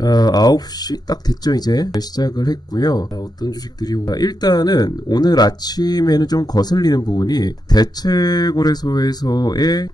자, 9시 딱 됐죠, 이제. 시작을 했고요. 어떤 주식들이 일단은 오늘 아침에는 좀 거슬리는 부분이 대체거래소에서의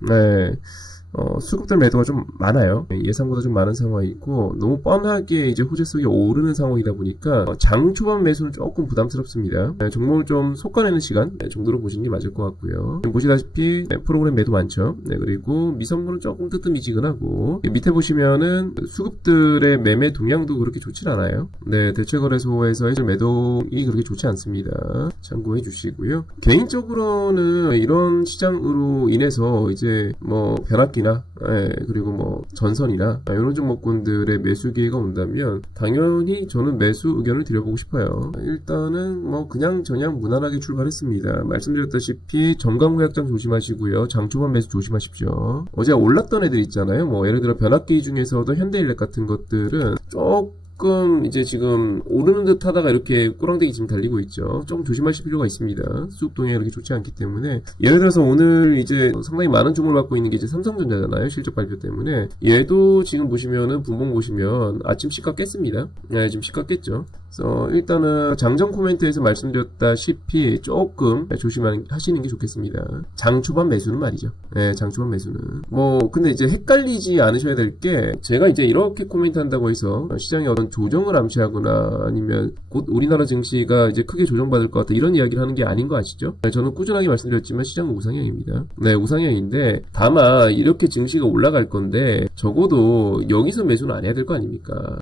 수급들 매도가 좀 많아요. 예상보다 좀 많은 상황이고 너무 뻔하게 이제 호재 속에 오르는 상황이다 보니까 장 초반 매수는 조금 부담스럽습니다. 종목을 좀 솎아내는 시간 정도로 보시는 게 맞을 것 같고요. 보시다시피 프로그램 매도 많죠. 그리고 미성분은 조금 뜨뜻미지근하고 밑에 보시면은 수급들의 매매 동향도 그렇게 좋진 않아요. 대체거래소에서의 매도이 그렇게 좋지 않습니다. 참고해 주시고요. 개인적으로는 이런 시장으로 인해서 이제 벼락기나 그리고 전선이나 이런 종목군들의 매수 기회가 온다면 당연히 저는 매수 의견을 드려보고 싶어요. 일단은 그냥 무난하게 출발했습니다. 말씀드렸다시피 정강구약장 조심하시고요. 장초반 매수 조심하십시오. 어제 올랐던 애들 있잖아요. 예를 들어 벼락기 중에서도 현대일렉 같은 것들은 조금 이제 지금 오르는 듯 하다가 이렇게 꼬랑대기 지금 달리고 있죠. 좀 조심하실 필요가 있습니다. 수급 동향이 그렇게 좋지 않기 때문에. 예를 들어서 오늘 이제 상당히 많은 주목을 받고 있는 게 이제 삼성전자잖아요. 실적 발표 때문에. 얘도 지금 보시면은 분봉 보시면 아침 시가 깼습니다. 지금 시가 깼죠. 그래서 일단은 장전 코멘트에서 말씀드렸다시피 조금 조심하시는 게 좋겠습니다. 장 초반 매수는 말이죠. 장 초반 매수는. 근데 이제 헷갈리지 않으셔야 될 게 제가 이제 이렇게 코멘트 한다고 해서 시장에 어떤 조정을 암시하거나 아니면 곧 우리나라 증시가 이제 크게 조정받을 것 같다 이런 이야기를 하는 게 아닌 거 아시죠? 저는 꾸준하게 말씀드렸지만 시장은 우상향입니다. 우상향인데 다만 이렇게 증시가 올라갈 건데 적어도 여기서 매수는 안 해야 될 거 아닙니까?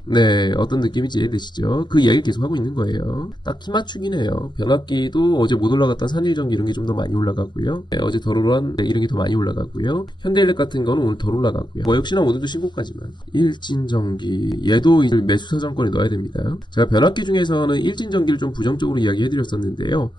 어떤 느낌인지 이해되시죠? 그 이야기를 계속 하고 있는 거예요. 딱 키 맞추기네요. 변압기도 어제 못 올라갔던 산일전기 이런 게 좀 더 많이 올라가고요. 어제 덜 올라간 이런 게 더 많이 올라가고요. 현대일렉 같은 거는 오늘 덜 올라가고요. 역시나 오늘도 신고까지만. 일진전기 얘도 매수 사정권에 넣어야 됩니다. 제가 변압기 중에서는 일진전기를 좀 부정적으로 이야기해드렸었는데요.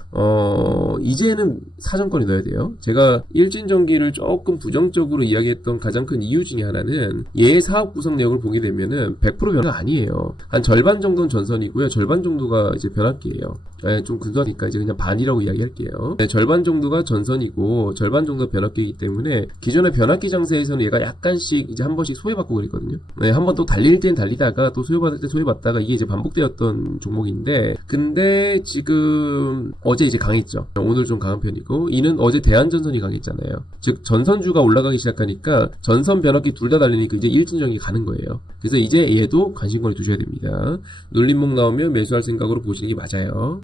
이제는 사정권에 넣어야 돼요. 제가 일진전기를 조금 부정적으로 이야기했던 가장 큰 이유 중에 하나는 얘의 사업 구성 내역을 보게 되면은 100% 변화가 아니에요. 한 절반 정도는 전선이고요. 절반 정도가 이제 변압기예요. 좀 근소하니까 이제 그냥 반이라고 이야기할게요. 절반 정도가 전선이고 절반 정도가 변압기이기 때문에 기존의 변압기 장세에서는 얘가 약간씩 이제 한 번씩 소외받고 그랬거든요. 한 번 또 달릴 땐 달리다가 또 소외받을 때 소외받다가 이게 이제 반복되었던 종목인데 근데 지금 어제 이제 강했죠. 오늘 좀 강한 편이고 이는 어제 대한전선이 강했잖아요. 즉 전선주가 올라가기 시작하니까 전선 변압기 둘 다 달리니까 이제 일진전기 가는 거예요. 그래서 이제 얘도 관심권에 두셔야 됩니다. 눌림목 나오면 매수할 생각으로 보시는 게 맞아요.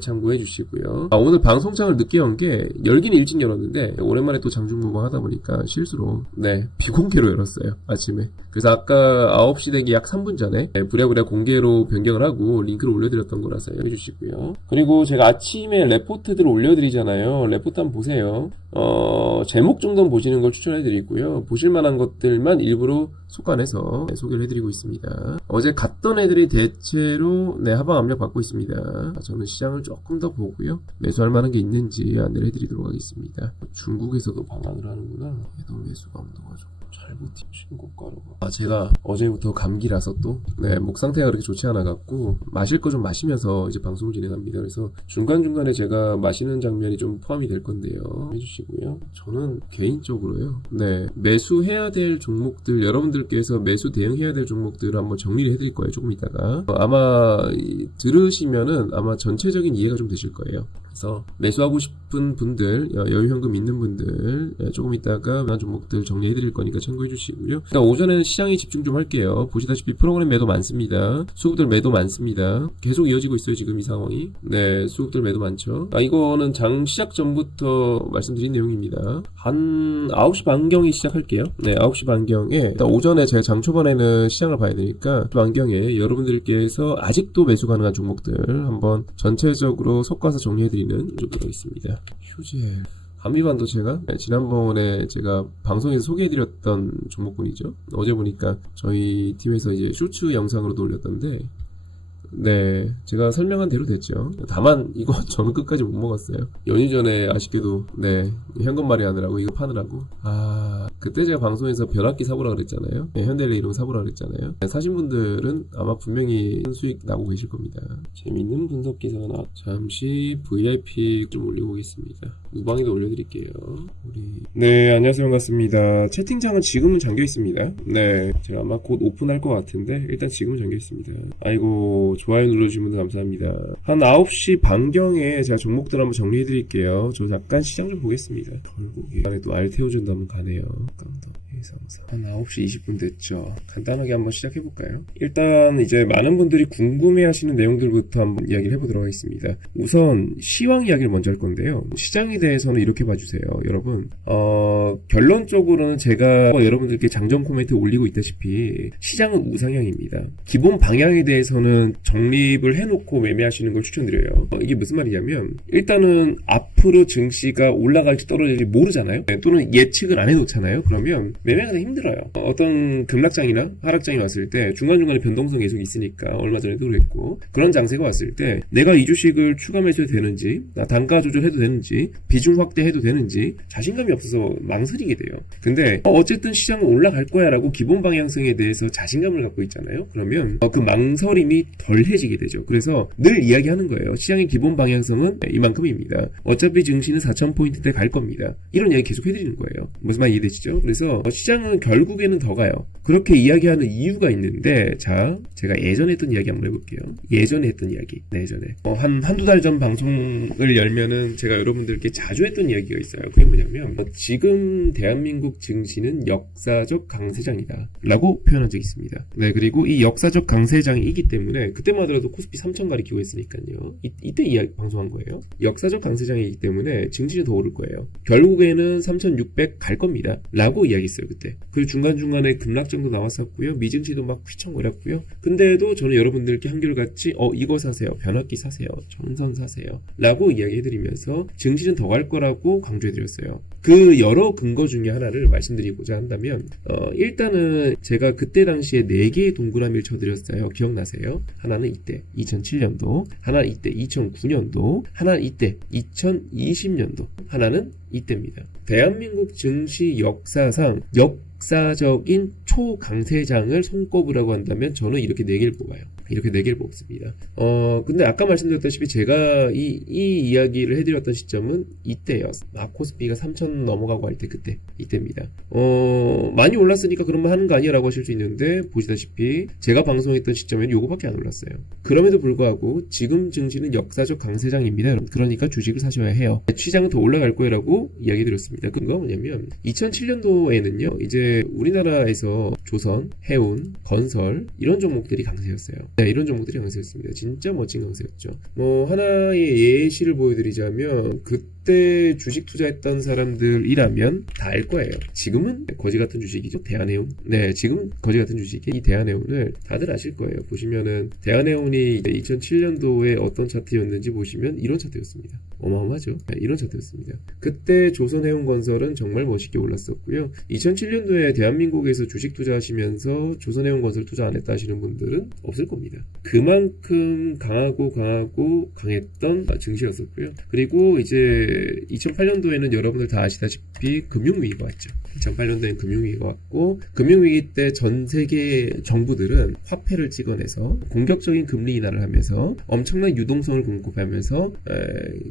참고해 주시고요. 오늘 방송창을 늦게 연 게 열기는 일찍 열었는데 오랜만에 또 장중무방 하다 보니까 실수로 비공개로 열었어요. 아침에. 그래서 아까 9시 되기 약 3분 전에 부랴부랴 공개로 변경을 하고 링크를 올려드렸던 거라서 해주시고요. 그리고 제가 아침에 레포트들을 올려드리잖아요. 레포트 한번 보세요. 제목 정도는 보시는 걸 추천해드리고요. 보실만한 것들만 일부러 속간해서 소개를 해드리고 있습니다. 어제 갔던 애들이 대체로 하방 압력 받고 있습니다. 저는 시장을 조금 더 보고요. 매수할 만한 게 있는지 안내를 해드리도록 하겠습니다. 중국에서도 방한을 하는구나. 얘도 매수가 없어가지고 잘 버티고 신고가루가. 제가 어제부터 감기라서 또 목 상태가 그렇게 좋지 않아 갖고 마실 거 좀 마시면서 이제 방송을 진행합니다. 그래서 중간중간에 제가 마시는 장면이 좀 포함이 될 건데요. 해주시고요. 저는 개인적으로요. 매수해야 될 종목들 여러분들께서 매수 대응해야 될 종목들을 한번 정리를 해드릴 거예요. 조금 있다가 아마 들으시면은 아마 전체적인 이해가 좀 되실 거예요. 그래서 매수하고 싶은 분들, 여유현금 있는 분들 조금 있다가 많은 종목들 정리해드릴 거니까 참고해 주시고요. 일단 오전에는 시장에 집중 좀 할게요. 보시다시피 프로그램 매도 많습니다. 수급들 매도 많습니다. 계속 이어지고 있어요. 지금 이 상황이. 수급들 매도 많죠. 이거는 장 시작 전부터 말씀드린 내용입니다. 한 9시 반경에 시작할게요. 9시 반경에 일단 오전에 제가 장 초반에는 시장을 봐야 되니까 반경에 여러분들께서 아직도 매수 가능한 종목들 한번 전체적으로 섞어서 정리해드리는 쪽으로 하겠습니다. 휴젤 한미반도체가 지난번에 제가 방송에서 소개해드렸던 종목군이죠. 어제 보니까 저희 팀에서 이제 쇼츠 영상으로도 올렸던데 네, 제가 설명한 대로 됐죠. 다만 이거 저는 끝까지 못 먹었어요. 연휴 전에 아쉽게도 네, 현금 마련하느라고 이거 파느라고 그때 제가 방송에서 변압기 사보라 그랬잖아요. 네, 현대일레 이런 거 사보라 그랬잖아요. 네, 사신 분들은 아마 분명히 수익 나고 계실 겁니다. 재밌는 분석 기사가 잠시 VIP 좀 올리고 오겠습니다. 무방에도 올려드릴게요. 네, 안녕하세요. 반갑습니다. 채팅창은 지금은 잠겨 있습니다. 네, 제가 아마 곧 오픈할 것 같은데 일단 지금은 잠겨 있습니다. 아이고, 좋아요 눌러주신 분들 감사합니다. 한 9시 반경에 제가 종목들 한번 정리해드릴게요. 저 잠깐 시장 좀 보겠습니다. 결국에 안에 또 알테오전도 한번 가네요. 깡더 예상상 한 9시 20분 됐죠. 간단하게 한번 시작해볼까요? 일단 이제 많은 분들이 궁금해하시는 내용들부터 한번 이야기를 해보도록 하겠습니다. 우선 시황 이야기를 먼저 할 건데요. 시장에 대해서는 이렇게 봐주세요. 여러분 결론적으로는 제가 여러분들께 장전 코멘트 올리고 있다시피 시장은 우상향입니다. 기본 방향에 대해서는 정립을 해놓고 매매하시는 걸 추천드려요. 이게 무슨 말이냐면 일단은 앞으로 증시가 올라갈지 떨어질지 모르잖아요. 또는 예측을 안 해놓잖아요. 그러면 매매가 다 힘들어요. 어떤 급락장이나 하락장이 왔을 때 중간중간에 변동성이 계속 있으니까 얼마 전에도 그랬고 그런 장세가 왔을 때 내가 이 주식을 추가 매수해도 되는지 단가 조절해도 되는지 비중 확대해도 되는지 자신감이 없어서 망설이게 돼요. 근데 어쨌든 시장은 올라갈 거야 라고 기본 방향성에 대해서 자신감을 갖고 있잖아요. 그러면 그 망설임이 덜해지게 되죠. 그래서 늘 이야기하는 거예요. 시장의 기본 방향성은 이만큼입니다. 어차피 증시는 4,000포인트대 갈 겁니다. 이런 이야기 계속 해드리는 거예요. 무슨 말 이해되시죠? 그래서 시장은 결국에는 더 가요. 그렇게 이야기하는 이유가 있는데 자, 제가 예전에 했던 이야기 한번 해볼게요. 예전에 했던 이야기. 네, 예전에 한두 달 전 방송을 열면은 제가 여러분들께 자주 했던 이야기가 있어요. 그게 뭐냐면 지금 대한민국 증시는 역사적 강세장이다 라고 표현한 적이 있습니다. 네, 그리고 이 역사적 강세장이기 때문에 그때만 하더라도 코스피 3천 가리키고 했으니까요. 이때 이야기 방송한 거예요. 역사적 강세장이기 때문에 증시는 더 오를 거예요. 결국에는 3,600 갈 겁니다 라고 이야기했어요. 그때. 그리고 중간중간에 급락장도 나왔었고요. 미증시도 막 휘청거렸고요. 근데도 저는 여러분들께 한결같이 이거 사세요. 변압기 사세요. 전선 사세요. 라고 이야기해드리면서 증시는 더 갈 거라고 강조해드렸어요. 그 여러 근거 중에 하나를 말씀드리고자 한다면 일단은 제가 그때 당시에 4개의 동그라미를 쳐드렸어요. 기억나세요? 하나는 이때 2007년도, 하나는 이때 2009년도, 하나는 이때 2020년도, 하나는 이때입니다. 대한민국 증시 역사상 역사적인 초강세장을 손꼽으라고 한다면 저는 이렇게 4개를 뽑아요. 이렇게 4개를 뽑습니다. 근데 아까 말씀드렸다시피 제가 이 이야기를 해드렸던 시점은 이때요. 코스피가 3,000 넘어가고 할 때 그때 이때입니다. 많이 올랐으니까 그런 말 하는 거 아니야 라고 하실 수 있는데 보시다시피 제가 방송했던 시점에는 요거밖에 안 올랐어요. 그럼에도 불구하고 지금 증시는 역사적 강세장입니다. 그러니까 주식을 사셔야 해요. 시장은 더 올라갈 거예요 라고 이야기 드렸습니다. 그건 뭐냐면 2007년도에는요 이제 우리나라에서 조선, 해운, 건설 이런 종목들이 강세였어요. 네, 이런 종목들이 강세였습니다. 진짜 멋진 강세였죠. 하나의 예시를 보여드리자면 그때 주식 투자했던 사람들이라면 다 알 거예요. 지금은 거지 같은 주식이죠. 대한해운. 네, 지금은 거지 같은 주식이 이 대한해운을 다들 아실 거예요. 보시면은 대한해운이 2007년도에 어떤 차트였는지 보시면 이런 차트였습니다. 어마어마하죠. 네, 이런 차트였습니다. 그때 조선해운건설은 정말 멋있게 올랐었고요. 2007년도에 대한민국에서 주식 투자하시면서 조선해운건설 투자 안 했다 하시는 분들은 없을 겁니다. 그만큼 강했던 증시였었고요. 그리고 이제 2008년도에는 여러분들 다 아시다시피 금융위기가 왔죠. 2008년도에는 금융위기가 왔고 금융위기 때 전 세계 정부들은 화폐를 찍어내서 공격적인 금리 인하를 하면서 엄청난 유동성을 공급하면서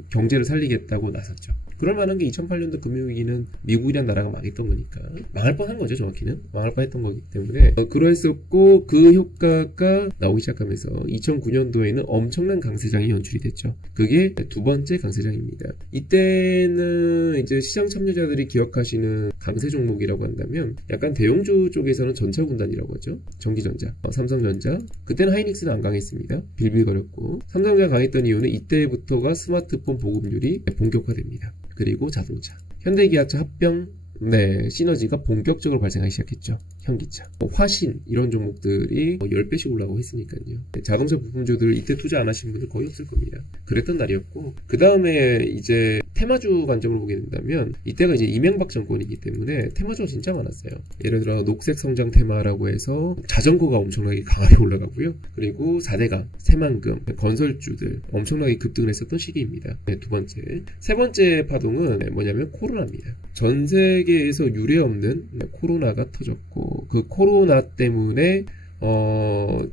경제를 살리겠다고 나섰죠. 그럴 만한 게 2008년도 금융위기는 미국이란 나라가 망했던 거니까 망할 뻔한 거죠. 정확히는 망할 뻔했던 거기 때문에 그러했었고 그 효과가 나오기 시작하면서 2009년도에는 엄청난 강세장이 연출이 됐죠. 그게 두 번째 강세장입니다. 이때는 이제 시장 참여자들이 기억하시는 강세 종목이라고 한다면 약간 대형주 쪽에서는 전차군단이라고 하죠. 전기전자, 삼성전자. 그때는 하이닉스는 안 강했습니다. 빌빌거렸고 삼성전자 강했던 이유는 이때부터가 스마트폰 보급률이 본격화됩니다. 그리고 자동차, 현대기아차 합병, 시너지가 본격적으로 발생하기 시작했죠. 현기차, 화신 이런 종목들이 10배씩 올라가고 했으니까요. 자동차 부품주들 이때 투자 안 하신 분들 거의 없을 겁니다. 그랬던 날이었고 그 다음에 이제 테마주 관점으로 보게 된다면 이때가 이제 이명박 정권이기 때문에 테마주가 진짜 많았어요. 예를 들어 녹색 성장 테마라고 해서 자전거가 엄청나게 강하게 올라가고요. 그리고 4대강, 새만금, 건설주들 엄청나게 급등을 했었던 시기입니다. 네, 두 번째. 세 번째 파동은 뭐냐면 코로나입니다. 전 세계에서 유례없는 코로나가 터졌고 그 코로나 때문에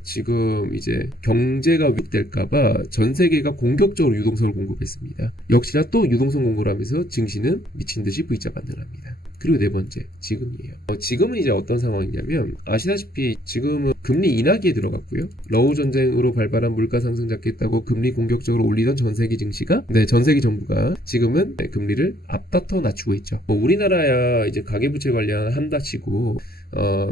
지금 이제 경제가 위축될까봐 전 세계가 공격적으로 유동성을 공급했습니다. 역시나 또 유동성 공급을 하면서 증시는 미친 듯이 V자 반등을 합니다. 그리고 네 번째, 지금이에요. 지금은 이제 어떤 상황이냐면 아시다시피 지금은 금리 인하기에 들어갔고요. 러우 전쟁으로 발발한 물가 상승 잡겠다고 금리 공격적으로 올리던 전 세계 증시가 전 세계 정부가 지금은 금리를 앞다퉈 낮추고 있죠. 우리나라야 이제 가계부채 관련 한다 치고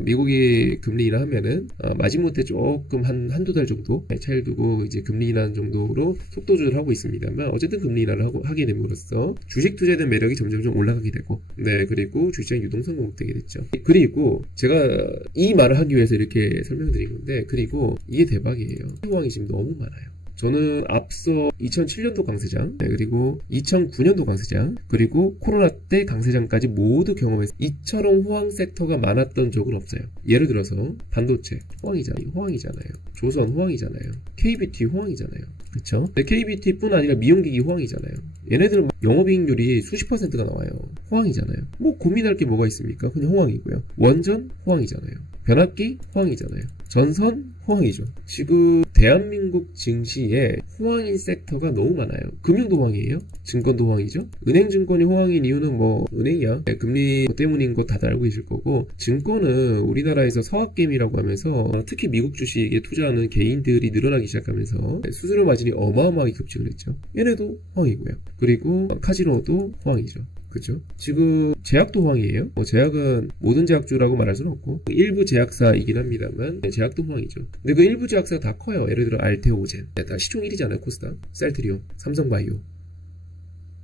미국이 금리 인하하면은 마지못해 조금 한두 달 정도 차이를 두고 이제 금리 인하 정도로 속도 조절하고 있습니다만 어쨌든 금리 인하를 하게 됨으로써 주식 투자에 대한 매력이 점점 올라가게 되고 그리고 주시장 유동성 공급되게 됐죠. 그리고 제가 이 말을 하기 위해서 이렇게 설명드린 건데 그리고 이게 대박이에요. 상황이 지금 너무 많아요. 저는 앞서 2007년도 강세장, 그리고 2009년도 강세장, 그리고 코로나 때 강세장까지 모두 경험해서 이처럼 호황 섹터가 많았던 적은 없어요. 예를 들어서 반도체 호황이잖아요. 조선 호황이잖아요. KBT 호황이잖아요. 그쵸? KBT뿐 아니라 미용기기 호황이잖아요. 얘네들은 영업이익률이 수십 %가 나와요. 호황이잖아요. 뭐 고민할 게 뭐가 있습니까? 그냥 호황이고요. 원전 호황이잖아요. 변압기 호황이잖아요. 전선 호황이죠. 지금 대한민국 증시에 호황인 섹터가 너무 많아요. 금융도 호황이에요. 증권도 호황이죠. 은행증권이 호황인 이유는 뭐 은행이야 금리 때문인 거 다들 알고 계실 거고, 증권은 우리나라에서 서학개미라고 하면서 특히 미국 주식에 투자하는 개인들이 늘어나기 시작하면서 수수료 마진이 어마어마하게 급증을 했죠. 얘네도 호황이고요. 그리고 카지노도 호황이죠. 그죠? 지금 제약도 호황이에요. 제약은 모든 제약주라고 말할 수는 없고 일부 제약사이긴 합니다만 제약도 호황이죠. 근데 그 일부 제약사가 다 커요. 예를 들어 알테오젠, 다 시총 1위잖아요. 코스닥, 셀트리온, 삼성바이오,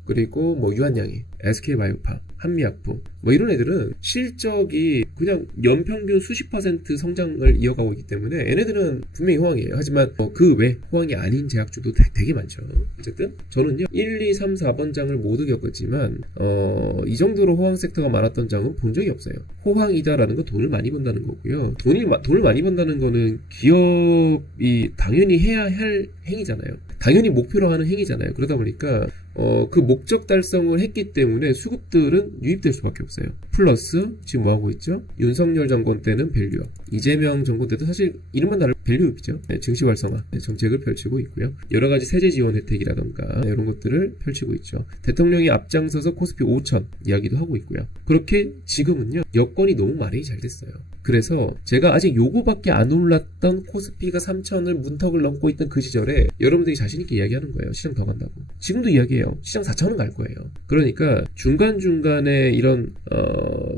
그리고 뭐 유한양행, SK바이오팜, 한미약품, 뭐 이런 애들은 실적이 그냥 연평균 수십 % 성장을 이어가고 있기 때문에 얘네들은 분명히 호황이에요. 하지만 그 외 호황이 아닌 제약주도 되게 많죠. 어쨌든 저는요 1, 2, 3, 4번 장을 모두 겪었지만 이 정도로 호황 섹터가 많았던 장은 본 적이 없어요. 호황이다라는 건 돈을 많이 번다는 거고요. 돈을 많이 번다는 거는 기업이 당연히 해야 할 행위잖아요. 당연히 목표로 하는 행위잖아요. 그러다 보니까 그 목적 달성을 했기 때문에 수급들은 유입될 수밖에 없어요. 플러스 지금 뭐 하고 있죠? 윤석열 정권 때는 밸류업, 이재명 정권 때도 사실 이름만 다른 밸류업이죠. 증시 활성화 정책을 펼치고 있고요. 여러 가지 세제 지원 혜택이라던가 이런 것들을 펼치고 있죠. 대통령이 앞장서서 코스피 5천 이야기도 하고 있고요. 그렇게 지금은요 여건이 너무 마련이 잘 됐어요. 그래서 제가 아직 요거밖에 안 올랐던 코스피가 3천을 문턱을 넘고 있던 그 시절에 여러분들이 자신있게 이야기하는 거예요. 시장 더 간다고. 지금도 이야기해요. 시장 4천은 갈 거예요. 그러니까 중간중간에 이런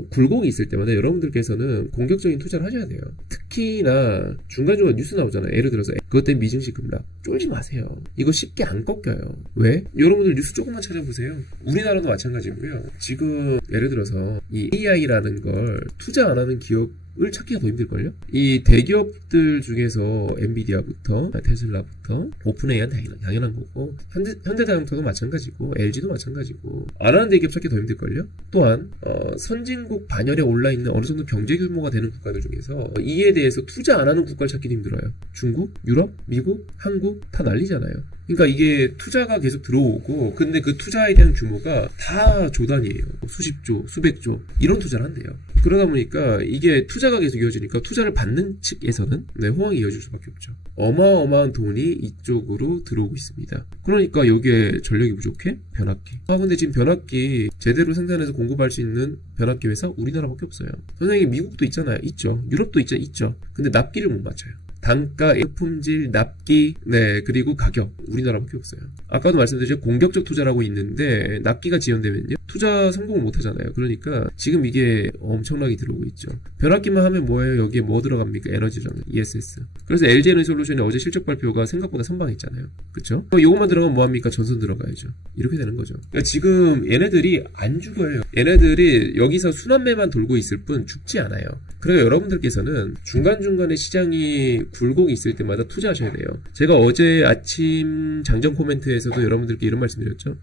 굴곡이 있을 때마다 여러분들께서는 공격적인 투자를 하셔야 돼요. 특히나 중간중간 뉴스 나오잖아요. 예를 들어서 그것 때문에 미증시 급락. 쫄지 마세요. 이거 쉽게 안 꺾여요. 왜? 여러분들 뉴스 조금만 찾아보세요. 우리나라도 마찬가지고요. 지금 예를 들어서 이 AI라는 걸 투자 안 하는 기업을 찾기가 더 힘들걸요? 이 대기업들 중에서 엔비디아부터 테슬라부터 오픈AI는 당연한 거고 현대자동차도 마찬가지고 LG도 마찬가지고 안 하는 대기업 찾기 더 힘들걸요? 또한 선진국 반열에 올라있는 어느 정도 경제 규모가 되는 국가들 중에서 이에 대해서 투자 안 하는 국가를 찾기도 힘들어요. 중국, 유럽, 미국, 한국 다 난리잖아요. 그러니까 이게 투자가 계속 들어오고 근데 그 투자에 대한 규모가 다 조단이에요. 수십조, 수백조 이런 투자를 한대요. 그러다 보니까 이게 투자가 계속 이어지니까 투자를 받는 측에서는 호황이 이어질 수밖에 없죠. 어마어마한 돈이 이쪽으로 들어오고 있습니다. 그러니까 여기에 전력이 부족해? 변압기. 근데 지금 변압기 제대로 생산해서 공급할 수 있는 변압기 회사 우리나라밖에 없어요. 선생님 미국도 있잖아요. 있죠. 유럽도 있죠. 근데 납기를 못 맞춰요. 단가, 품질, 납기, 그리고 가격 우리나라밖에 없어요. 아까도 말씀드렸죠. 공격적 투자라고 있는데 납기가 지연되면요 투자 성공을 못 하잖아요. 그러니까 지금 이게 엄청나게 들어오고 있죠. 변압기만 하면 뭐예요? 여기에 뭐 들어갑니까? 에너지랑 ESS. 그래서 LG에너지솔루션이 어제 실적 발표가 생각보다 선방했잖아요. 그쵸? 이것만 들어가면 뭐합니까? 전선 들어가야죠. 이렇게 되는 거죠. 그러니까 지금 얘네들이 안 죽어요. 얘네들이 여기서 순환매만 돌고 있을 뿐 죽지 않아요. 그러니까 여러분들께서는 중간중간에 시장이 굴곡이 있을 때마다 투자하셔야 돼요. 제가 어제 아침 장전 코멘트에서도 여러분들께 이런 말씀 드렸죠.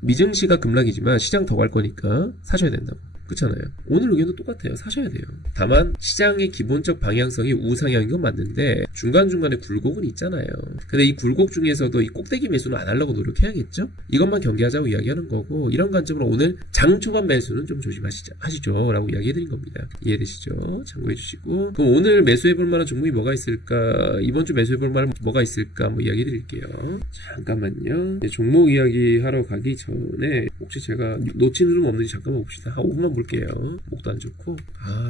미증시가 급락이지만 시장 더 갈 거니까 사셔야 된다고. 그렇잖아요. 오늘 의견도 똑같아요. 사셔야 돼요. 다만 시장의 기본적 방향성이 우상향인 건 맞는데 중간중간에 굴곡은 있잖아요. 근데 이 굴곡 중에서도 이 꼭대기 매수는 안 하려고 노력해야겠죠? 이것만 경계하자고 이야기하는 거고, 이런 관점으로 오늘 장 초반 매수는 좀 조심하시죠 라고 이야기해드린 겁니다. 이해되시죠? 참고해주시고, 그럼 오늘 매수해볼 만한 종목이 뭐가 있을까? 이번 주 매수해볼 만한 뭐가 있을까? 뭐 이야기해드릴게요. 잠깐만요. 종목 이야기 하러 가기 전에 혹시 제가 놓친 흐름 없는지 잠깐만 봅시다. 한 5분만 볼게요. 목도 안 좋고.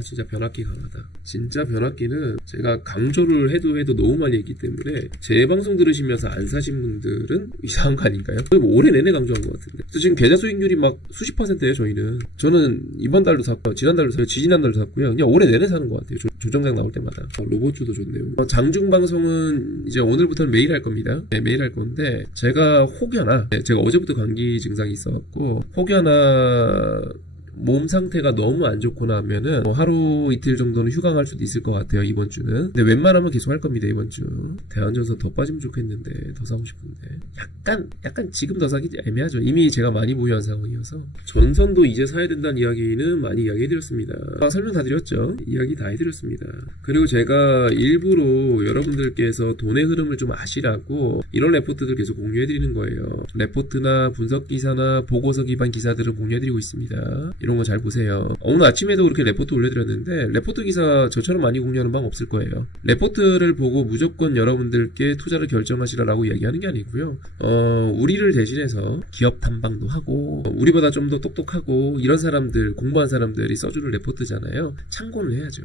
진짜 변압기 강하다. 진짜 변압기는 제가 강조를 해도 너무 많이 했기 때문에 제 방송 들으시면서 안 사신 분들은 이상한 거 아닌가요? 거의 뭐 올해 내내 강조한 것 같은데. 지금 계좌 수익률이 막 수십 %예요, 저희는. 저는 이번 달도 샀고, 지난달도 샀고, 지지난달도 샀고요. 그냥 올해 내내 사는 것 같아요. 조정장 나올 때마다. 로봇주도 좋네요. 장중 방송은 이제 오늘부터는 매일 할 겁니다. 네, 매일 할 건데, 제가 혹여나, 제가 어제부터 감기 증상이 있어갖고, 혹여나 몸 상태가 너무 안 좋거나 하면은 하루 이틀 정도는 휴강할 수도 있을 것 같아요, 이번 주는. 근데 웬만하면 계속 할 겁니다, 이번 주. 대한전선 더 빠지면 좋겠는데, 더 사고 싶은데. 약간 지금 더 사기 애매하죠. 이미 제가 많이 보유한 상황이어서. 전선도 이제 사야 된다는 이야기는 많이 이야기해드렸습니다. 설명 다 드렸죠? 이야기 다 해드렸습니다. 그리고 제가 일부러 여러분들께서 돈의 흐름을 좀 아시라고 이런 레포트들 계속 공유해드리는 거예요. 레포트나 분석기사나 보고서 기반 기사들을 공유해드리고 있습니다. 이런 거 잘 보세요. 오늘 아침에도 그렇게 레포트 올려드렸는데, 레포트 기사 저처럼 많이 공유하는 방 없을 거예요. 레포트를 보고 무조건 여러분들께 투자를 결정하시라라고 이야기하는 게 아니고요. 우리를 대신해서 기업 탐방도 하고, 우리보다 좀 더 똑똑하고 이런 사람들, 공부한 사람들이 써주는 레포트잖아요. 참고를 해야죠.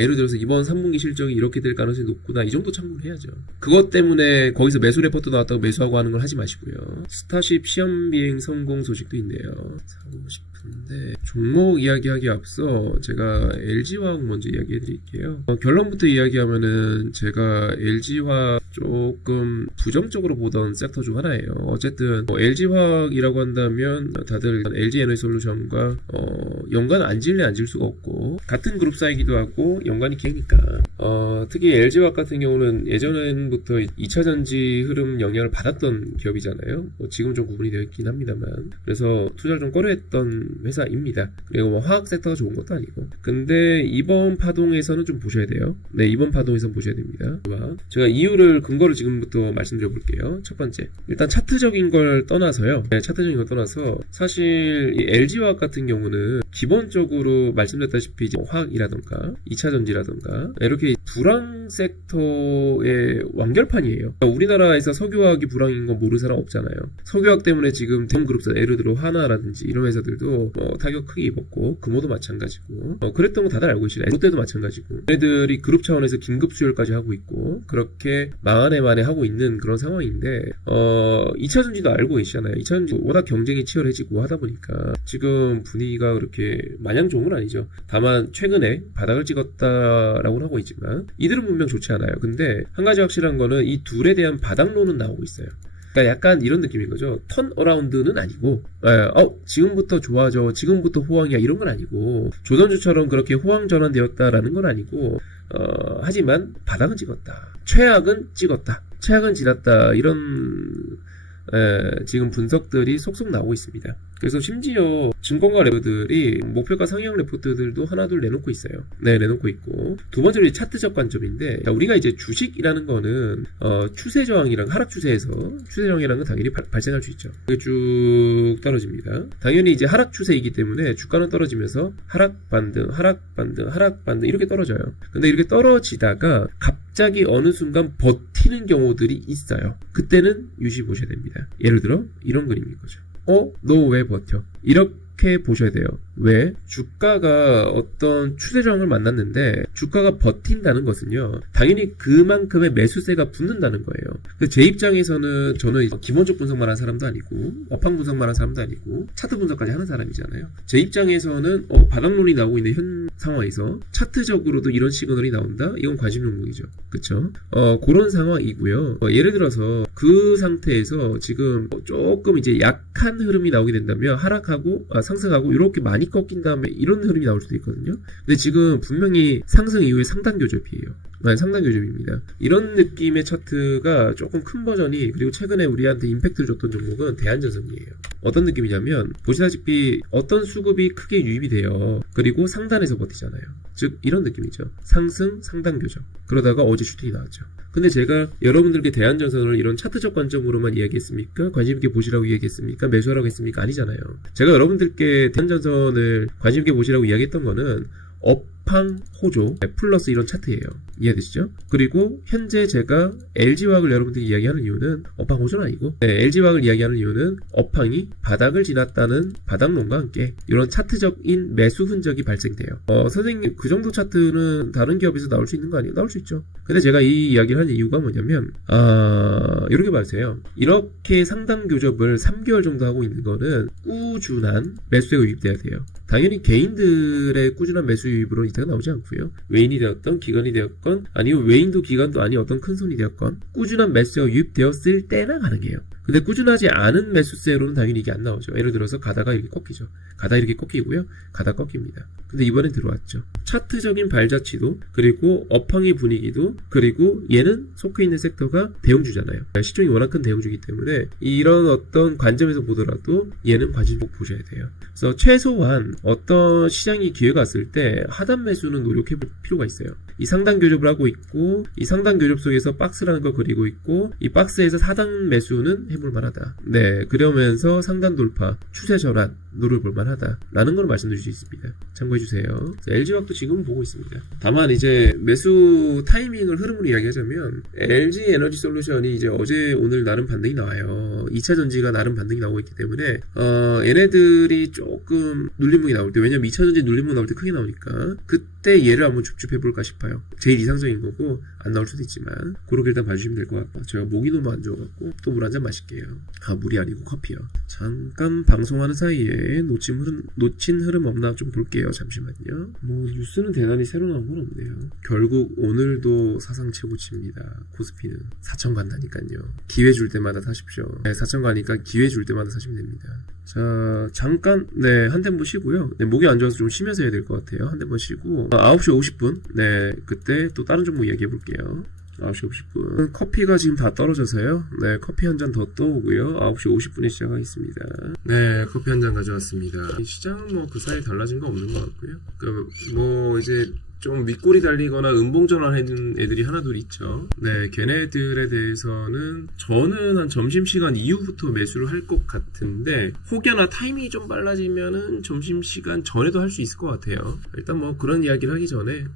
예를 들어서 이번 3분기 실적이 이렇게 될 가능성이 높구나, 이 정도 참고를 해야죠. 그것 때문에 거기서 매수 레포트 나왔다고 매수하고 하는 걸 하지 마시고요. 스타쉽 시험 비행 성공 소식도 있네요. 사고 싶은데 종목 이야기하기 앞서 제가 LG화학 먼저 이야기해 드릴게요. 결론부터 이야기하면은 제가 LG화학 조금 부정적으로 보던 섹터 중 하나예요. 어쨌든 LG화학이라고 한다면 다들 LG에너지솔루션과 연관 안 질래 안 질 수가 없고, 같은 그룹사이기도 하고 연관이 기니까. 특히 LG화학 같은 경우는 예전부터 2차전지 흐름 영향을 받았던 기업이잖아요. 지금 좀 구분이 되어 있긴 합니다만, 그래서 투자를 좀 꺼려했던 회사입니다. 그리고 화학 섹터가 좋은 것도 아니고. 근데 이번 파동에서는 좀 보셔야 돼요. 네, 이번 파동에서는 보셔야 됩니다. 제가 이유를, 근거를 지금부터 말씀드려 볼게요. 첫 번째, 일단 차트적인 걸 떠나서요. 네, 차트적인 걸 떠나서 사실 이 LG화학 같은 경우는 기본적으로 말씀드렸다시피 이제 화학이라던가 2차전지라던가 이렇게 불황 섹터의 완결판이에요. 우리나라에서 석유화학이 불황인 건 모르는 사람 없잖아요. 석유화학 때문에 지금 대형그룹사, 예를 들어 하나라든지 이런 회사들도 타격 크게 입었고, 금호도 마찬가지고, 그랬던 거 다들 알고 계시나요? 롯데도 마찬가지고. 얘네들이 그룹 차원에서 긴급 수혈까지 하고 있고, 그렇게 망하네 만에 하고 있는 그런 상황인데, 2차전지도 알고 계시잖아요. 2차전지 워낙 경쟁이 치열해지고 하다 보니까 지금 분위기가 그렇게 마냥 좋은 건 아니죠. 다만 최근에 바닥을 찍었다라고는 하고 있지만 이들은 분명 좋지 않아요. 근데 한 가지 확실한 거는 이 둘에 대한 바닥론은 나오고 있어요. 그러니까 약간 이런 느낌인 거죠. 턴 어라운드는 아니고, 지금부터 좋아져, 지금부터 호황이야, 이런 건 아니고, 조선주처럼 그렇게 호황 전환되었다라는 건 아니고, 하지만 바닥은 찍었다, 최악은 찍었다, 최악은 지났다, 이런 지금 분석들이 속속 나오고 있습니다. 그래서 심지어 증권가 레포트들이 목표가 상향 레포트들도 하나둘 내놓고 있어요. 네, 내놓고 있고, 두 번째로 차트적 관점인데, 우리가 이제 주식이라는 거는 추세 저항이랑 하락 추세에서 추세 저항이라는 건 당연히 발생할 수 있죠. 그게 쭉 떨어집니다. 당연히 이제 하락 추세이기 때문에 주가는 떨어지면서 하락 반등, 하락 반등, 하락 반등 이렇게 떨어져요. 근데 이렇게 떨어지다가 갑자기 어느 순간 버티는 경우들이 있어요. 그때는 유심히 보셔야 됩니다. 예를 들어 이런 그림인 거죠. 너 왜 버텨? 이렇게 보셔야 돼요. 왜? 주가가 어떤 추세저항을 만났는데 주가가 버틴다는 것은요, 당연히 그만큼의 매수세가 붙는다는 거예요. 제 입장에서는 저는 기본적 분석만 한 사람도 아니고 업황 분석만 한 사람도 아니고 차트 분석까지 하는 사람이잖아요. 제 입장에서는 바닥론이 나오고 있는 현 상황에서 차트적으로도 이런 시그널이 나온다? 이건 관심 종목이죠. 그쵸? 그런 상황이고요. 예를 들어서 그 상태에서 지금 조금 이제 약한 흐름이 나오게 된다면 하락하고 상승하고 이렇게 많이 꺾인 다음에 이런 흐름이 나올 수도 있거든요. 근데 지금 분명히 상승 이후에 상단 교접이에요. 상단 교접입니다. 이런 느낌의 차트가 조금 큰 버전이, 그리고 최근에 우리한테 임팩트를 줬던 종목은 대한전선이에요. 어떤 느낌이냐면 보시다시피 어떤 수급이 크게 유입이 돼요. 그리고 상단에서 버티잖아요. 즉 이런 느낌이죠. 상승 상단 교접. 그러다가 어제 슈팅이 나왔죠. 근데 제가 여러분들께 대한전선을 이런 차트적 관점으로만 이야기했습니까? 관심있게 보시라고 이야기했습니까? 매수하라고 했습니까? 아니잖아요. 제가 여러분들께 대한전선을 관심있게 보시라고 이야기했던 거는 업황 호조 플러스 이런 차트예요. 이해되시죠? 그리고 현재 제가 LG화학을 여러분들께 이야기하는 이유는 업황 호조는 아니고, LG화학을 이야기하는 이유는 업황이 바닥을 지났다는 바닥론과 함께 이런 차트적인 매수 흔적이 발생돼요. 선생님 그 정도 차트는 다른 기업에서 나올 수 있는 거 아니에요? 나올 수 있죠. 근데 제가 이 이야기를 하는 이유가 뭐냐면 이렇게 봐주세요. 이렇게 상단 교접을 3개월 정도 하고 있는 거는 꾸준한 매수세가 유입돼야 돼요. 당연히 개인들의 꾸준한 매수 유입으로 이따가 나오지 않고요. 외인이 되었던 기관이 되었건, 아니면 외인도 기관도 아닌 어떤 큰 손이 되었건 꾸준한 매수세가 유입되었을 때나 가능해요. 근데 꾸준하지 않은 매수세로는 당연히 이게 안 나오죠. 예를 들어서 가다가 이렇게 꺾이죠. 가다 이렇게 꺾이고요. 가다 꺾입니다. 근데 이번엔 들어왔죠. 차트적인 발자취도, 그리고 업황의 분위기도, 그리고 얘는 속해 있는 섹터가 대형주잖아요. 시총이 워낙 큰 대형주이기 때문에 이런 어떤 관점에서 보더라도 얘는 관심 꼭 보셔야 돼요. 그래서 최소한 어떤 시장이 기회가 왔을 때 하단 매수는 노력해 볼 필요가 있어요. 이 상단 교접을 하고 있고, 이 상단 교접 속에서 박스라는 걸 그리고 있고, 이 박스에서 하단 매수는 해볼 만하다. 네, 그러면서 상단 돌파, 추세 전환 노려볼 만하다 라는 걸 말씀드릴 수 있습니다. 참고해 주세요. LG화학도 지금 보고 있습니다. 다만 이제 매수 타이밍을 흐름으로 이야기하자면 LG에너지솔루션이 이제 어제 오늘 나름 반등이 나와요. 2차전지가 나름 반등이 나오고 있기 때문에 얘네들이 조금 눌림목이 나올 때, 왜냐면 2차전지 눌림목 나올 때 크게 나오니까 그때 얘를 한번 줍줍해 볼까 싶어요. 제일 이상적인 거고 안 나올 수도 있지만 그렇게 일단 봐주시면 될 것 같고, 제가 목이 너무 안 좋아갖고 또 물 한 잔 마실게요. 물이 아니고 커피요. 잠깐 방송하는 사이에 놓친 흐름 없나 좀 볼게요. 잠시만요. 뉴스는 대단히 새로 나온 건 없네요. 결국 오늘도 사상 최고치입니다. 코스피는 4천 간다니까요. 기회 줄 때마다 사십시오. 4천 가니까 기회 줄 때마다 사시면 됩니다. 자, 잠깐 한 템포 쉬고요. 목이 안 좋아서 좀 쉬면서 해야 될 것 같아요. 한 템포 쉬고 9시 50분 그때 또 다른 종목 얘기해 볼게요. 9시 50분. 커피가 지금 다 떨어져서요. 커피 한 잔 더 떠오고요. 9시 50분에 시작하겠습니다. 커피 한 잔 가져왔습니다. 시장 그 사이에 달라진 거 없는 것 같고요. 이제 좀 윗골이 달리거나 음봉전환하는 애들이 하나둘 있죠. 걔네들에 대해서는 저는 한 점심시간 이후부터 매수를 할 것 같은데, 혹여나 타이밍이 좀 빨라지면은 점심시간 전에도 할 수 있을 것 같아요. 일단 그런 이야기를 하기 전에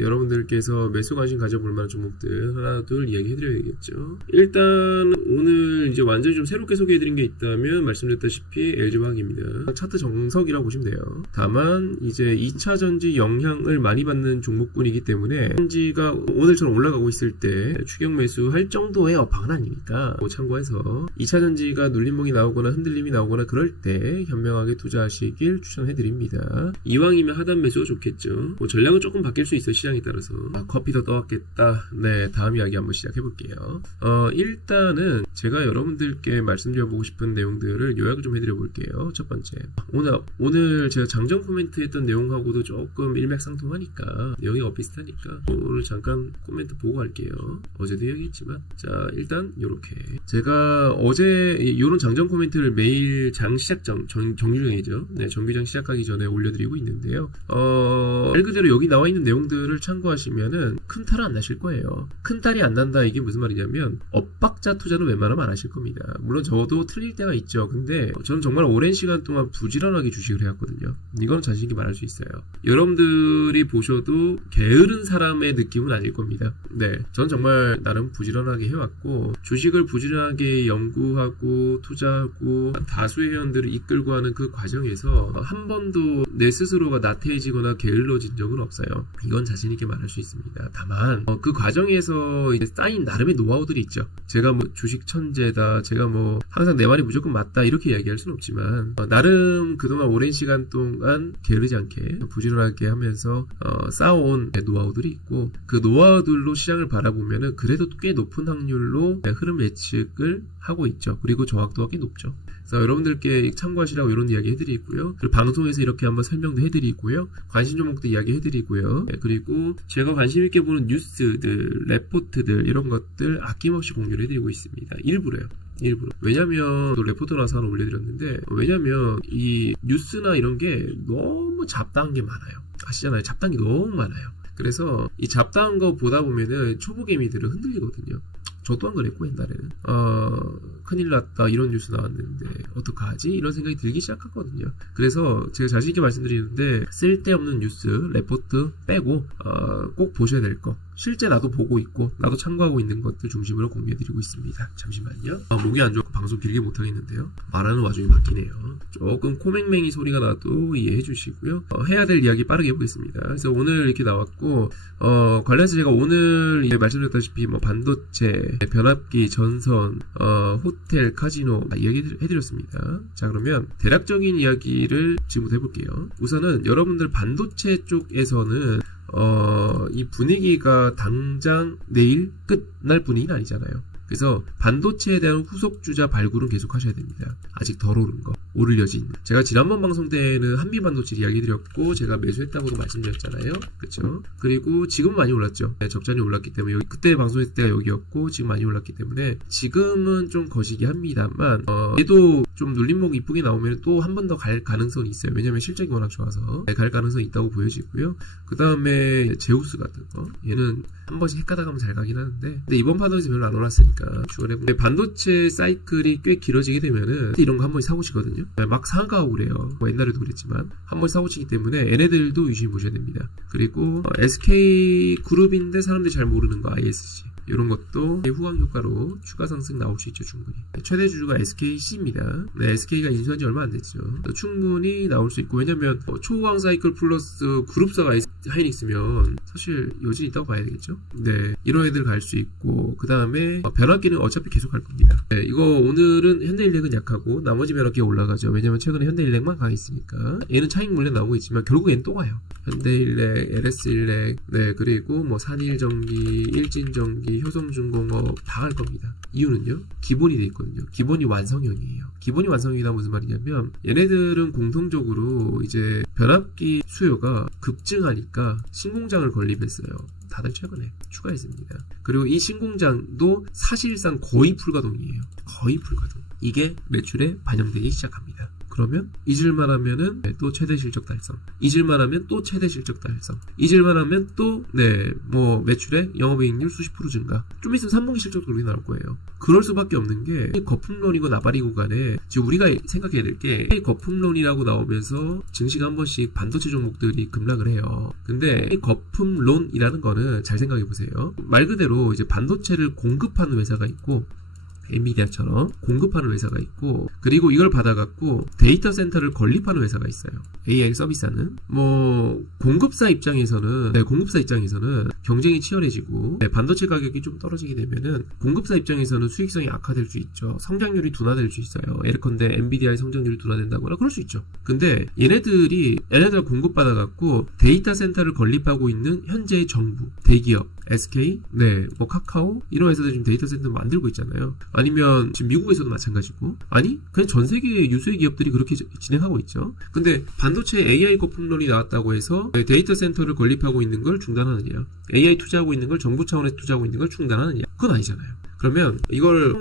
여러분들께서 매수 관심 가져볼 만한 종목들 하나둘 이야기 해드려야겠죠. 일단 오늘 이제 완전히 좀 새롭게 소개해드린 게 있다면 말씀드렸다시피 LG화학입니다. 차트 정석이라고 보시면 돼요. 다만 이제 2차전지 영향을 많이 받는 종목군이기 때문에 현지가 오늘처럼 올라가고 있을 때 추격 매수할 정도의 업황은 아니니까 참고해서 2차전지가 눌림목이 나오거나 흔들림이 나오거나 그럴 때 현명하게 투자하시길 추천해드립니다. 이왕이면 하단 매수가 좋겠죠. 전략은 조금 바뀔 수 있어요. 시장에 따라서. 커피 더 떠왔겠다. 다음 이야기 한번 시작해볼게요. 일단은 제가 여러분들께 말씀드려보고 싶은 내용들을 요약을 좀 해드려볼게요. 첫 번째, 오늘 제가 장전 코멘트 했던 내용하고도 조금 일맥상통하니까 내용이 비슷하니까 오늘 잠깐 코멘트 보고 갈게요. 어제도 이야기했지만, 자, 일단 요렇게 제가 어제 요런 장전 코멘트를 매일 장 시작 정규장이죠. 정규장 시작하기 전에 올려드리고 있는데요. 말 그대로 여기 나와 있는 내용들을 참고하시면은 큰 탈은 안 나실 거예요. 큰 탈이 안 난다, 이게 무슨 말이냐면 엇박자 투자는 웬만하면 안 하실 겁니다. 물론 저도 틀릴 때가 있죠. 근데 저는 정말 오랜 시간 동안 부지런하게 주식을 해왔거든요. 이거는 자신 있게 말할 수 있어요. 여러분들이 보셔도 게으른 사람의 느낌은 아닐 겁니다. 네, 전 정말 나름 부지런하게 해왔고 주식을 부지런하게 연구하고 투자하고 다수의 회원들을 이끌고 하는 그 과정에서 한 번도 내 스스로가 나태해지거나 게을러진 적은 없어요. 이건 자신 있게 말할 수 있습니다. 다만 그 과정에서 이제 쌓인 나름의 노하우들이 있죠. 제가 뭐 주식 천재다, 제가 뭐 항상 내 말이 무조건 맞다 이렇게 이야기할 수는 없지만 나름 그동안 오랜 시간 동안 게으르지 않게 부지런하게 하면서 쌓아온 노하우들이 있고 그 노하우들로 시장을 바라보면은 그래도 꽤 높은 확률로 흐름 예측을 하고 있죠. 그리고 정확도가 꽤 높죠. 그래서 여러분들께 참고하시라고 이런 이야기 해드리고요. 그리고 방송에서 이렇게 한번 설명도 해드리고요. 관심 종목도 이야기 해드리고요. 그리고 제가 관심 있게 보는 뉴스들, 레포트들 이런 것들 아낌없이 공유를 해드리고 있습니다. 일부러요. 왜냐면 또 레포터라서 하나 올려드렸는데 왜냐면 이 뉴스나 이런 게 너무 잡다한 게 많아요. 아시잖아요. 잡다한 게 너무 많아요. 그래서 이 잡다한 거 보다 보면은 초보개미들은 흔들리거든요. 저 또한 그랬고 옛날에는 큰일 났다 이런 뉴스 나왔는데 어떡하지? 이런 생각이 들기 시작하거든요. 그래서 제가 자신있게 말씀드리는데 쓸데없는 뉴스, 레포트 빼고 꼭 보셔야 될 거 실제 나도 보고 있고 나도 참고하고 있는 것들 중심으로 공유해드리고 있습니다. 잠시만요. 목이 안 좋고 방송 길게 못하겠는데요. 말하는 와중에 막히네요. 조금 코맹맹이 소리가 나도 이해해 주시고요. 해야 될 이야기 빠르게 해보겠습니다. 그래서 오늘 이렇게 나왔고 관련해서 제가 오늘 말씀드렸다시피 뭐 반도체, 변압기, 전선, 호텔, 카지노 이야기해드렸습니다. 자 그러면 대략적인 이야기를 지금부터 해볼게요. 우선은 여러분들 반도체 쪽에서는 이 분위기가 당장 내일 끝날 분위기는 아니잖아요. 그래서 반도체에 대한 후속주자 발굴은 계속 하셔야 됩니다. 아직 덜 오른 거, 오를 여지 있는. 제가 지난번 방송 때는 한미반도체 이야기드렸고 제가 매수했다고도 말씀드렸잖아요. 그렇죠? 그리고 지금 많이 올랐죠. 네, 적잖이 올랐기 때문에 그때 방송했을 때가 여기였고 지금 많이 올랐기 때문에 지금은 좀 거시기 합니다만 얘도 좀 눌림목 이쁘게 나오면 또 한 번 더 갈 가능성이 있어요. 왜냐면 실적이 워낙 좋아서 갈 가능성이 있다고 보여지고요. 그 다음에 제우스 같은 거 얘는 한 번씩 헷가다 가면 잘 가긴 하는데 근데 이번 파동에서 별로 안 올랐으니까 주간에 반도체 사이클이 꽤 길어지게 되면은 이런 거 한 번씩 사고치거든요. 막 상가하고 그래요. 뭐 옛날에도 그랬지만 한 번 사고치기 때문에 얘네들도 유심히 보셔야 됩니다. 그리고 SK 그룹인데 사람들이 잘 모르는 거 ISG 이런 것도 후광 효과로 추가 상승 나올 수 있죠. 충분히. 최대 주주가 SKC입니다. 네, SK가 인수한 지 얼마 안 됐죠. 충분히 나올 수 있고 왜냐면 초호황 사이클 플러스 그룹사가 하이닉스면 사실 여진이 있다고 봐야 되겠죠. 네, 이런 애들 갈 수 있고 그 다음에 변압기는 어차피 계속 갈 겁니다. 네, 이거 오늘은 현대일렉은 약하고 나머지 변압기가 올라가죠. 왜냐면 최근에 현대일렉만 강했으니까 얘는 차익 물량 나오고 있지만 결국 얘는 또 가요. 현대일렉, LS일렉, 네 그리고 뭐 산일전기, 일진전기, 효성중공업 다 갈 겁니다. 이유는요? 기본이 돼 있거든요. 기본이 완성형이에요. 기본이 완성형이다 무슨 말이냐면 얘네들은 공통적으로 이제 변압기 수요가 급증하니까 신공장을 건립했어요. 다들 최근에 추가했습니다. 그리고 이 신공장도 사실상 거의 불가동이에요. 거의 불가동. 이게 매출에 반영되기 시작합니다. 그러면 잊을만 하면은 또 최대 실적 달성, 잊을만 하면 또 최대 실적 달성, 잊을만 하면 또 뭐 매출에 영업이익률 수십 프로 증가, 좀 있으면 3분기 실적도 그렇게 나올 거예요. 그럴 수밖에 없는 게 거품론이고 나발이고 간에 지금 우리가 생각해야 될 게 거품론이라고 나오면서 증시가 한 번씩 반도체 종목들이 급락을 해요. 근데 이 거품론이라는 거는 잘 생각해 보세요. 말 그대로 이제 반도체를 공급하는 회사가 있고 엔비디아처럼 공급하는 회사가 있고 그리고 이걸 받아갖고 데이터 센터를 건립하는 회사가 있어요. AI 서비스하는 뭐 공급사 입장에서는 경쟁이 치열해지고 반도체 가격이 좀 떨어지게 되면은 공급사 입장에서는 수익성이 악화될 수 있죠. 성장률이 둔화될 수 있어요. 예컨대 엔비디아의 성장률이 둔화된다거나 그럴 수 있죠. 근데 얘네들 공급받아갖고 데이터 센터를 건립하고 있는 현재의 정부, 대기업, SK, 뭐 카카오 이런 회사들 지금 데이터 센터 만들고 있잖아요. 아니면 지금 미국에서도 마찬가지고 그냥 전 세계 유수의 기업들이 그렇게 진행하고 있죠. 근데 반도체 AI 거품론이 나왔다고 해서 데이터 센터를 건립하고 있는 걸 중단하느냐, AI 투자하고 있는 걸 정부 차원에서 투자하고 있는 걸 중단하느냐, 그건 아니잖아요. 그러면 이걸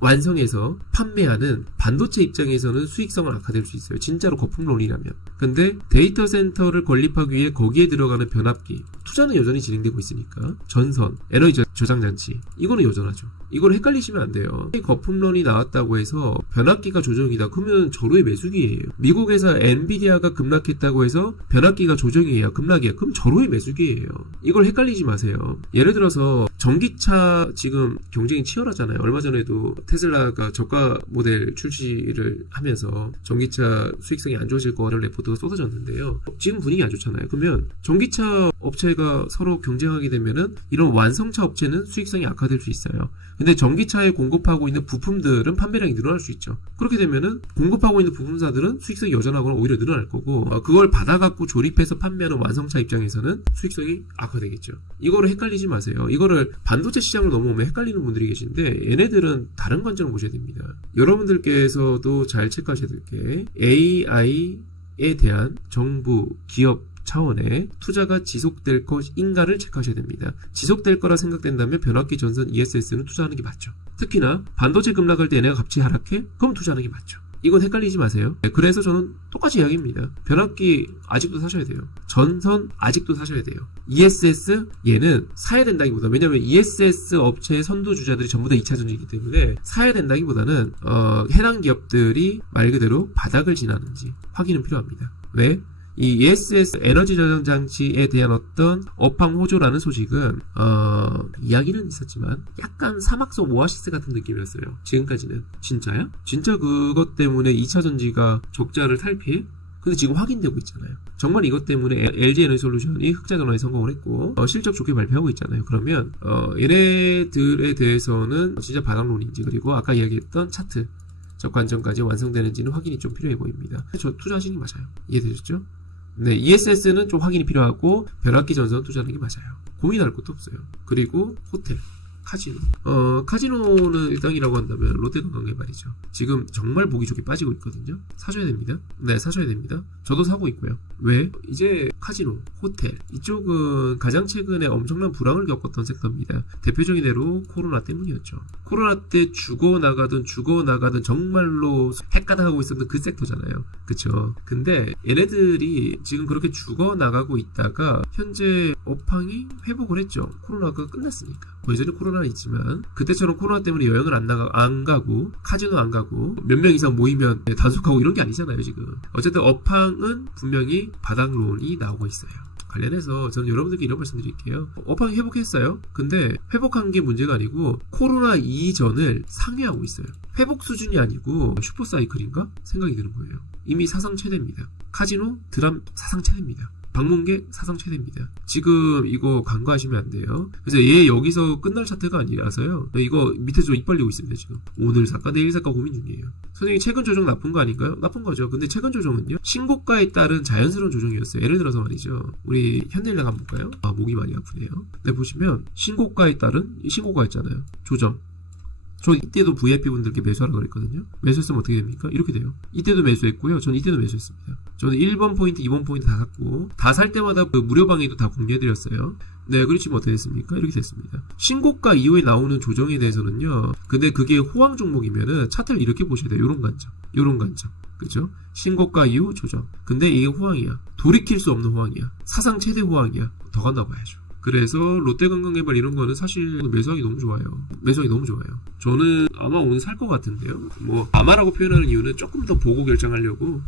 완성해서 판매하는 반도체 입장에서는 수익성은 악화될 수 있어요. 진짜로 거품론이라면. 근데 데이터 센터를 건립하기 위해 거기에 들어가는 변압기, 투자는 여전히 진행되고 있으니까 전선, 에너지 저장 장치 이거는 여전하죠. 이걸 헷갈리시면 안 돼요. 거품론이 나왔다고 해서 변압기가 조정이다. 그러면 절호의 매수기예요. 미국에서 엔비디아가 급락했다고 해서 변압기가 조정이에요. 급락이에요. 그럼 절호의 매수기예요. 이걸 헷갈리지 마세요. 예를 들어서 전기차 지금 경쟁이 치열하잖아요. 얼마 전에도 테슬라가 저가 모델 출시를 하면서 전기차 수익성이 안 좋아질 거라는 레포트가 쏟아졌는데요. 지금 분위기 안 좋잖아요. 그러면 전기차 업체가 서로 경쟁하게 되면은 이런 완성차 업체는 수익성이 악화될 수 있어요. 근데 전기차에 공급하고 있는 부품들은 판매량이 늘어날 수 있죠. 그렇게 되면은 공급하고 있는 부품사들은 수익성이 여전하거나 오히려 늘어날 거고, 그걸 받아갖고 조립해서 판매하는 완성차 입장에서는 수익성이 악화되겠죠. 이거를 헷갈리지 마세요. 이거를 반도체 시장으로 넘어오면 헷갈리는 분들이 계신데 얘네들은 다른 관점을 보셔야 됩니다. 여러분들께서도 잘 체크하셔야 될 게 AI에 대한 정부, 기업 차원의 투자가 지속될 것인가를 체크하셔야 됩니다. 지속될 거라 생각된다면 변압기, 전선, ESS는 투자하는 게 맞죠. 특히나 반도체 급락할 때 얘네가 값이 하락해? 그럼 투자하는 게 맞죠. 이건 헷갈리지 마세요. 그래서 저는 똑같이 이야기합니다. 변압기 아직도 사셔야 돼요. 전선 아직도 사셔야 돼요. ESS 얘는 사야 된다기보다, 왜냐면 ESS 업체의 선두주자들이 전부 다 2차전지이기 때문에 사야 된다기보다는 해당 기업들이 말 그대로 바닥을 지나는지 확인은 필요합니다. 왜? 이 ESS 에너지 저장 장치에 대한 어떤 업황 호조라는 소식은 이야기는 있었지만 약간 사막속 오아시스 같은 느낌이었어요. 지금까지는. 진짜야? 진짜 그것 때문에 2차 전지가 적자를 탈피해? 근데 지금 확인되고 있잖아요. 정말 이것 때문에 LG 에너지솔루션이 흑자 전환에 성공을 했고 실적 좋게 발표하고 있잖아요. 그러면 얘네들에 대해서는 진짜 바닥론인지, 그리고 아까 이야기했던 차트 적 관점까지 완성되는지는 확인이 좀 필요해 보입니다. 저 투자하시는 게 맞아요. 이해되셨죠? 네, ESS는 좀 확인이 필요하고 변압기, 전선 투자하는 게 맞아요. 고민할 것도 없어요. 그리고 호텔, 카지노. 카지노는 일당이라고 한다면 롯데관광개발이죠. 지금 정말 보기 좋게 빠지고 있거든요. 사셔야 됩니다. 네, 사셔야 됩니다. 저도 사고 있고요. 왜? 이제 카지노, 호텔 이쪽은 가장 최근에 엄청난 불황을 겪었던 섹터입니다. 대표적인 예로 코로나 때문이었죠. 코로나 때 죽어나가던 정말로 헷가닥하고 있었던 그 섹터잖아요. 그쵸? 근데 얘네들이 지금 그렇게 죽어나가고 있다가 현재 업황이 회복을 했죠. 코로나가 끝났으니까. 예전에 코로나 있지만 그때처럼 코로나 때문에 여행을 안 가고 카지노 안 가고 몇 명 이상 모이면 단속하고 이런 게 아니잖아요. 지금 어쨌든 업황은 분명히 바닥론이 나오고 있어요. 관련해서 저는 여러분들께 이런 말씀 드릴게요. 업황이 회복했어요. 근데 회복한 게 문제가 아니고 코로나 이전을 상회하고 있어요. 회복 수준이 아니고 슈퍼사이클인가 생각이 드는 거예요. 이미 사상 최대입니다. 카지노, 드람 사상 최대입니다. 방문객 사상 최대입니다. 지금 이거 간과하시면 안 돼요. 그래서 얘 여기서 끝날 차트가 아니라서요. 이거 밑에 좀 입 벌리고 있습니다. 지금 오늘 살까 내일 살까 고민 중이에요. 선생님 최근 조정 나쁜 거 아닌가요? 나쁜 거죠. 근데 최근 조정은요, 신고가에 따른 자연스러운 조정이었어요. 예를 들어서 말이죠, 우리 현대일랑 한번 볼까요? 목이 많이 아프네요. 네, 보시면 신고가에 따른 신고가 있잖아요. 조정. 저 이때도 VIP 분들께 매수하라고 그랬거든요. 매수했으면 어떻게 됩니까? 이렇게 돼요. 이때도 매수했고요. 전 이때도 매수했습니다. 저는 1번 포인트, 2번 포인트 다 샀고, 다 살 때마다 그 무료 방에도 다 공유해드렸어요. 네, 그리고 지금 어떻게 됐습니까? 이렇게 됐습니다. 신고가 이후에 나오는 조정에 대해서는요, 근데 그게 호황 종목이면은 차트를 이렇게 보셔야 돼요. 요런 관점. 그죠? 신고가 이후 조정. 근데 이게 호황이야. 돌이킬 수 없는 호황이야. 사상 최대 호황이야. 더 갔나 봐야죠. 그래서 롯데관광개발 이런 거는 사실 매수하기 너무 좋아요. 저는 아마 오늘 살 것 같은데요. 아마라고 표현하는 이유는 조금 더 보고 결정하려고,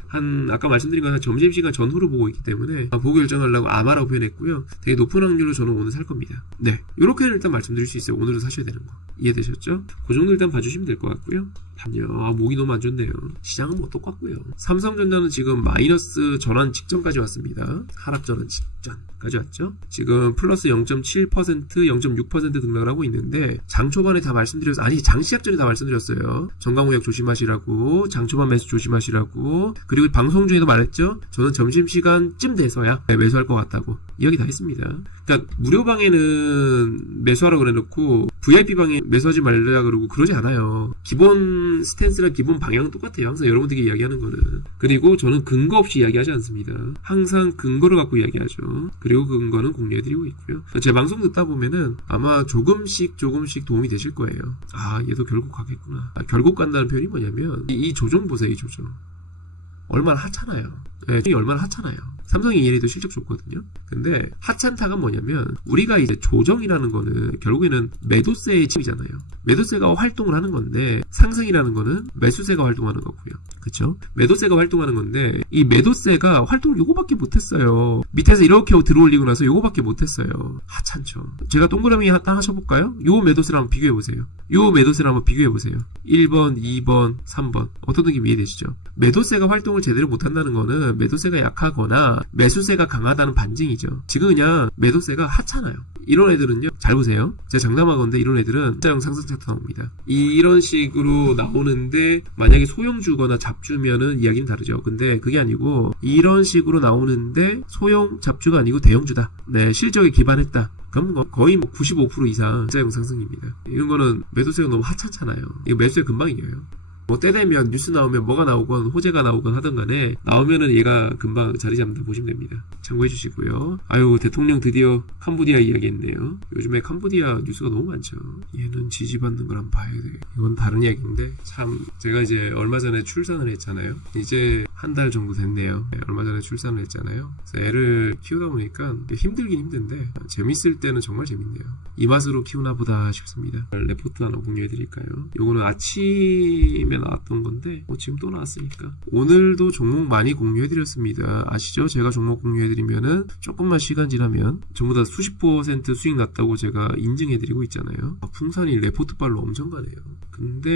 아까 말씀드린 건 한 점심시간 전후로 보고 있기 때문에 보고 결정하려고 아마라고 표현했고요. 되게 높은 확률로 저는 오늘 살 겁니다. 네, 이렇게는 일단 말씀드릴 수 있어요. 오늘은 사셔야 되는 거. 이해되셨죠? 그 정도 일단 봐주시면 될 것 같고요. 목이 너무 안 좋네요. 시장은 뭐 똑같고요. 삼성전자는 지금 마이너스 전환 직전까지 왔습니다. 하락 전환 직전까지 왔죠. 지금 플러스 0.7%, 0.6% 등락을 하고 있는데, 장 초반에 다 말씀드렸어요. 아니, 장 시작 전에 다 말씀드렸어요. 정강무역 조심하시라고, 장 초반 매수 조심하시라고, 그리고 방송 중에도 말했죠. 저는 점심시간쯤 돼서야 매수할 것 같다고 이야기 다 했습니다. 그러니까 무료방에는 매수하라고 그래놓고 VIP방에 매수하지 말라 그러고 그러지 않아요. 기본 스탠스랑 기본 방향은 똑같아요. 항상 여러분들께 이야기하는 거는. 그리고 저는 근거 없이 이야기하지 않습니다. 항상 근거를 갖고 이야기하죠. 그리고 근거는 공유해드리고 있고요. 제 방송 듣다 보면은 아마 조금씩 도움이 되실 거예요. 얘도 결국 가겠구나. 결국 간다는 표현이 뭐냐면 이 조정 보세요. 이 조정. 얼마나 하찮아요. 네, 얼마나 하찮아요. 삼성이 ENA도 실적 좋거든요. 근데 하찮다가 뭐냐면 우리가 이제 조정이라는 거는 결국에는 매도세의 칩이잖아요. 매도세가 활동을 하는 건데 상승이라는 거는 매수세가 활동하는 거고요. 그쵸? 매도세가 활동하는 건데 이 매도세가 활동을 요거밖에 못했어요. 밑에서 이렇게 들어올리고 나서 요거밖에 못했어요. 하찮죠. 제가 동그라미 하나 하셔볼까요? 요 매도세를 한번 비교해보세요. 요 매도세를 한번 비교해보세요. 1번, 2번, 3번. 어떤 느낌 이해되시죠? 매도세가 활동을 제대로 못한다는 거는 매도세가 약하거나 매수세가 강하다는 반증이죠. 지금 그냥 매도세가 하찮아요. 이런 애들은요, 잘 보세요. 제가 장담하건데 이런 애들은 시장 상승 차트 나옵니다. 이런 식으로 나오는데 만약에 소형주거나 잡주면은 이야기는 다르죠. 근데 그게 아니고 이런 식으로 나오는데 소형 잡주가 아니고 대형주다. 네, 실적에 기반했다. 그럼 거의 95% 이상 시장 상승입니다. 이런 거는 매도세가 너무 하찮잖아요. 이거 매수세 금방 이겨요. 뭐 때 되면 뉴스 나오면 뭐가 나오건 호재가 나오건 하든 간에 나오면은 얘가 금방 자리 잡는다 보시면 됩니다. 참고해 주시고요. 아유, 대통령 드디어 캄보디아 이야기했네요. 요즘에 캄보디아 뉴스가 너무 많죠. 얘는 지지받는 걸 한번 봐야 돼. 이건 다른 이야기인데 참 제가 이제 얼마 전에 출산을 했잖아요. 이제 한 달 정도 됐네요. 얼마 전에 출산을 했잖아요. 그래서 애를 키우다 보니까 힘들긴 힘든데 재밌을 때는 정말 재밌네요. 이 맛으로 키우나 보다 싶습니다. 레포트 하나 공유해 드릴까요? 요거는 아침에 나왔던 건데 지금 또 나왔으니까 오늘도 종목 많이 공유해 드렸습니다. 아시죠? 제가 종목 공유해 드리면은 조금만 시간 지나면 전부 다 수십 % 수익 났다고 제가 인증해 드리고 있잖아요. 풍산이 레포트 발로 엄청 가네요. 근데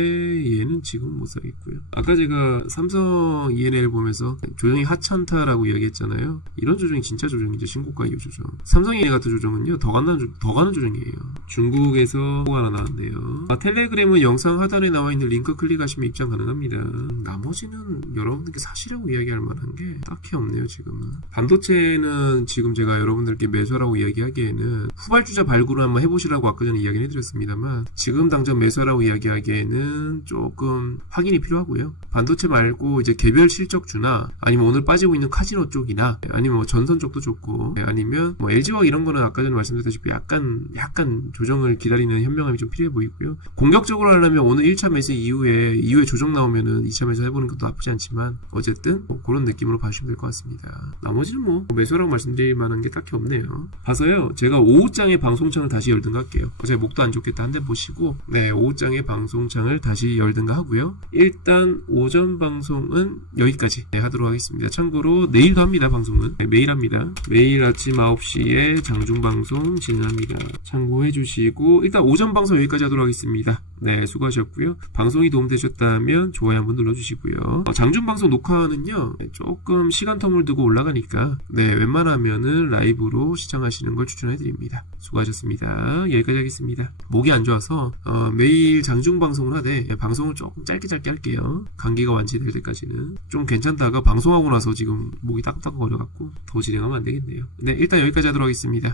얘는 지금 못 사겠고요. 아까 제가 삼성 ENL 보면서 조정이 하찮다라고 이야기했잖아요. 이런 조정이 진짜 조정이죠. 신고가 이후 조정. 삼성 ENL 같은 조정은요 더 가는 조정이에요. 중국에서 하나 나왔네요. 텔레그램은 영상 하단에 나와 있는 링크 클릭하시면 입장 가능합니다. 나머지는 여러분들께 사시라고 이야기할 만한 게 딱히 없네요. 지금은 반도체는 지금 제가 여러분들께 매수하라고 이야기하기에는 후발주자 발굴을 한번 해보시라고 아까 전에 이야기를 해드렸습니다만 지금 당장 매수하라고 이야기하기에는 조금 확인이 필요하고요. 반도체 말고 이제 개별 실적주나 아니면 오늘 빠지고 있는 카지노 쪽이나 아니면 뭐 전선 쪽도 좋고 아니면 뭐 LG화학 이런 거는 아까 전에 말씀드렸다시피 약간 조정을 기다리는 현명함이 좀 필요해 보이고요. 공격적으로 하려면 오늘 1차 매수 이후에 조정 나오면은 2차 매수 해보는 것도 나쁘지 않지만 어쨌든 뭐 그런 느낌으로 봐주시면 될 것 같습니다. 나머지는 뭐 매수라고 말씀드릴 만한 게 딱히 없네요. 봐서요. 제가 오후장에 방송창을 다시 열든가 할게요. 어차피 목도 안 좋겠다 한 대 보시고 오후장에 방송창을 다시 열든가 하고요. 일단 오전 방송은 여기까지 하도록 하겠습니다. 참고로 내일도 합니다. 방송은 매일 합니다. 매일 아침 9시에 장중방송 진행합니다. 참고해 주시고 일단 오전 방송 여기까지 하도록 하겠습니다. 네, 수고하셨고요. 방송이 도움되셨다면 좋아요 한번 눌러주시고요. 장중방송 녹화는요 조금 시간텀을 두고 올라가니까 웬만하면은 라이브로 시청하시는 걸 추천해드립니다. 수고하셨습니다. 여기까지 하겠습니다. 목이 안 좋아서 매일 장중방송을 하되 방송을 조금 짧게 할게요. 감기가 완치될 때까지는 좀 괜찮다가 방송하고 나서 지금 목이 딱딱거려갖고 더 진행하면 안 되겠네요. 네, 일단 여기까지 하도록 하겠습니다.